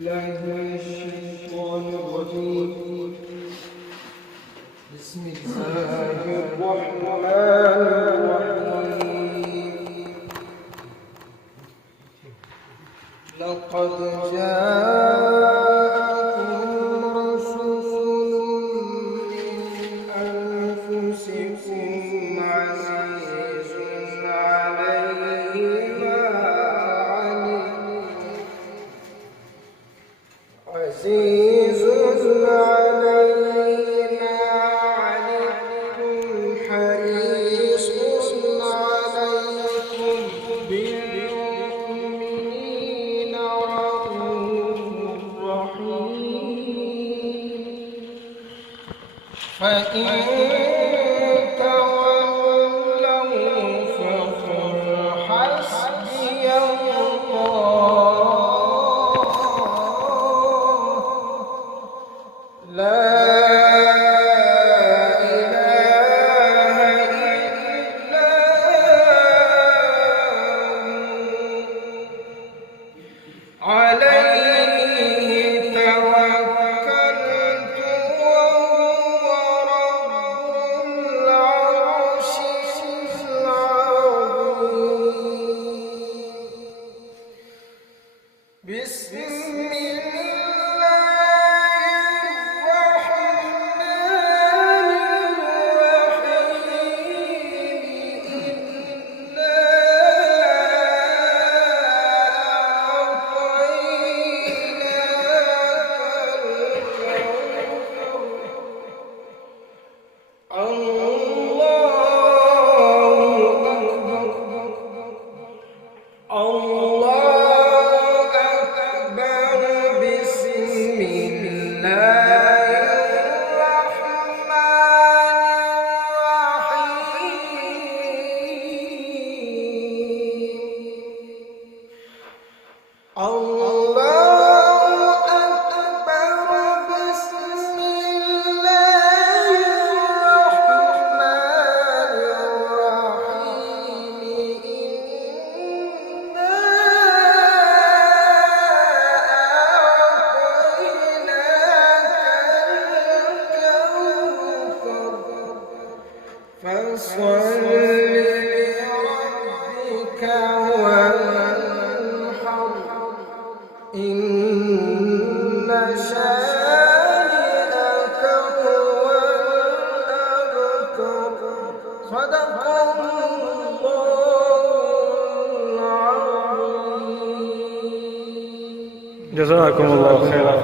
الله من الشيطان الرجيم. بسم الله الرحمن الرحيم. لقد جاءكم رسول من أنفسكم عزيز عليه ما عنتم حريص عليكم بالمؤمنين رؤوف رحيم. فإن تولوا فقل حسبي الله لا إله إلا هو عليه توكلت وهو رب العرش العظيم. بسم فصل لربك وانحر إن شانئك هو الأبتر. صدق الله العظيم. جزاكم الله خيرا.